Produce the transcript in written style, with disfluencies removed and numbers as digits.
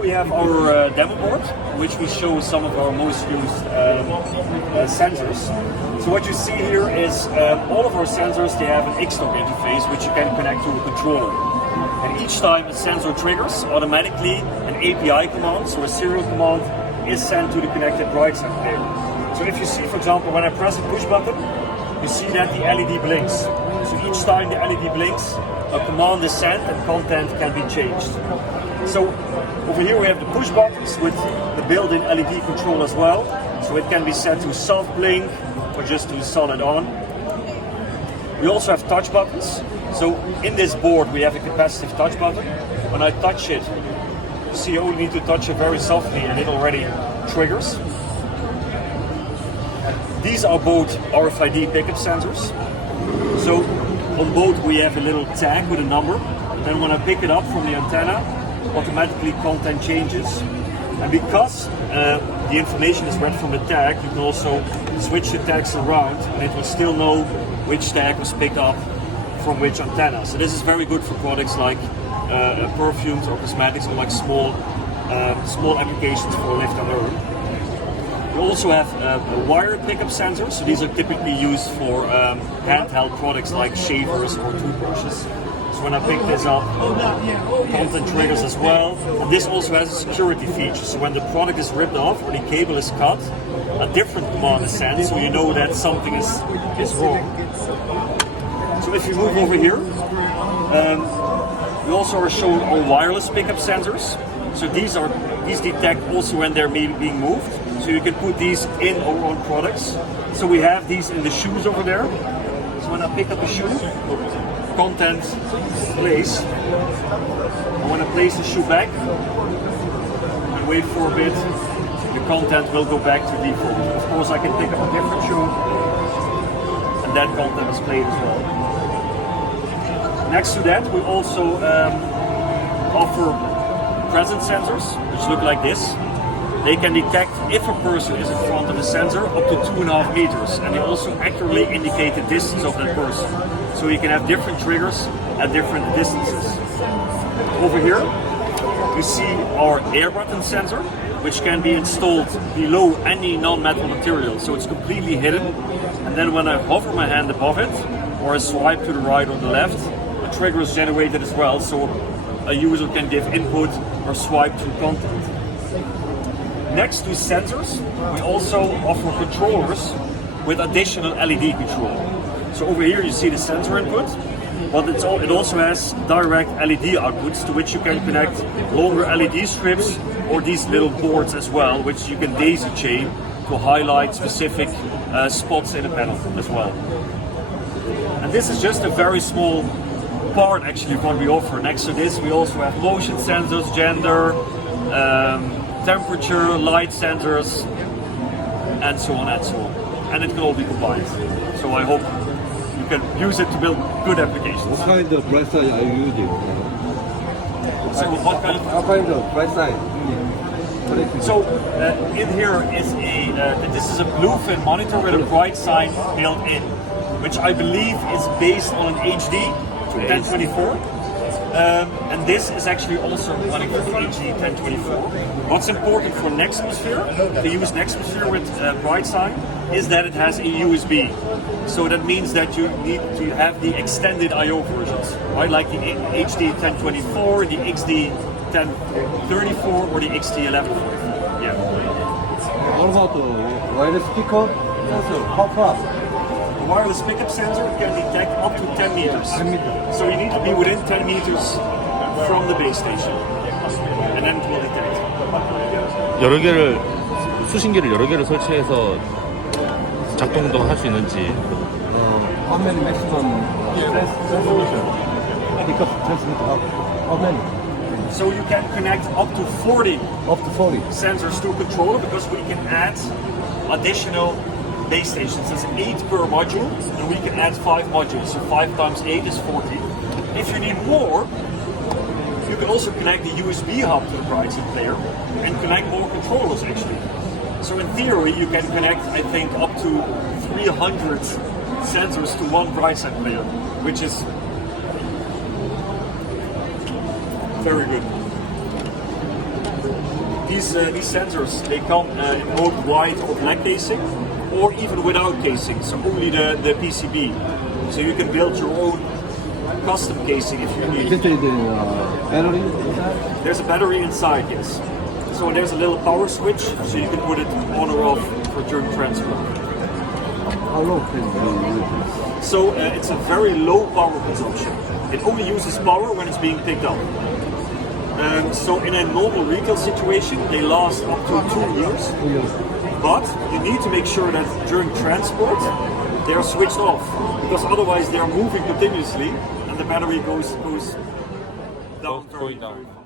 we have our demo board, which we show some of our most used sensors. So what you see here is all of our sensors, they have an X-Talk interface, which you can connect to a controller. And each time a sensor triggers, automatically an API command, so a serial command, is sent to the connected BrigtSign player. So if you see, for example, when I press a push button, you see that the LED blinks. So each time the LED blinks, a command is sent and content can be changed. So over here we have the push buttons with the built-in LED control as well. So it can be set to soft blink or just to solid on. We also have touch buttons. So in this board we have a capacitive touch button. When I touch it, you see you only need to touch it very softly and it already triggers. These are both RFID Pick-up sensors. So on both we have a little tag with a number. Then when I pick it up from the antenna, automatically content changes. And because the information is read from the tag, you can also switch the tags around and it will still know which tag was picked up from which antenna. So this is very good for products like perfumes or cosmetics or like small applications for lift and earn. We also have a wired pickup sensors. So these are typically used for handheld products like shavers or toothbrushes. So when I pick this up, content triggers as well. And this also has a security feature. So when the product is ripped off or the cable is cut, a different command is sent, so you know that something is wrong. So if you move over here, we also are showing our wireless pickup sensors. So these detect also when they're being moved. So you can put these in our own products. So we have these in the shoes over there. So when I pick up a shoe, content plays. And when I place the shoe back and wait for a bit, the content will go back to default. Of course, I can pick up a different shoe and that content is played as well. Next to that, we also offer presence sensors, which look like this. They can detect if a person is in front of the sensor up to 2.5 meters, and they also accurately indicate the distance of that person. So you can have different triggers at different distances. Over here, you see our air button sensor, which can be installed below any non-metal material, so it's completely hidden. And then when I hover my hand above it, or I swipe to the right or the left, a trigger is generated as well, so a user can give input or swipe to content. Next to sensors, we also offer controllers with additional LED control. So over here you see the sensor input, but it also has direct LED outputs to which you can connect longer LED strips or these little boards as well, which you can daisy chain to highlight specific spots in a panel as well. And this is just a very small part actually of what we offer. Next to this we also have motion sensors, gender, temperature, light sensors, and so on and so on. And it can all be combined. So I hope you can use it to build good applications. What kind of BrigthtSign are you using? So what kind of BrigthtSign? So in here is this is a bluefin monitor with a BrigthtSign built in, which I believe is based on an HD 1024. And this is actually also running for the HD 1024. What's important for Nextmosphere, to use Nextmosphere with BrigthtSign, is that it has a USB. So that means that you need to have the extended I/O versions, right? Like the HD 1024, the XD 1034, or the XT 1144. Yeah. What about the wireless speaker? How far? The wireless pickup sensor can detect up to 10 meters. 10 meters. So you need to be within 10 meters from the base station. And then it will detect. 여러 개를 수신 기를 여러 개를 설치해서 작동도 할 수 있는지. How many maximum resolution? Pick up transmit how many? So you can connect up to 40 sensors to a controller, because we can add additional base stations. There's 8 per module, and we can add 5 modules. So 5 times 8 is 40. If you need more, you can also connect the USB hub to the BrigthtSign player and connect more controllers actually. So in theory, you can connect, I think, up to 300 sensors to one BrigthtSign player, which is very good. These sensors, they come in both white or black casing, or even without casing, so only the PCB. So you can build your own custom casing if you need. Is it the battery inside? There's a battery inside, yes. So there's a little power switch, so you can put it on or off for during transport. How low can you use this? So it's a very low power consumption. It only uses power when it's being picked up. So in a normal retail situation, they last up to 2 years. But you need to make sure that during transport, they are switched off. Because otherwise they are moving continuously and the battery goes down. Going down.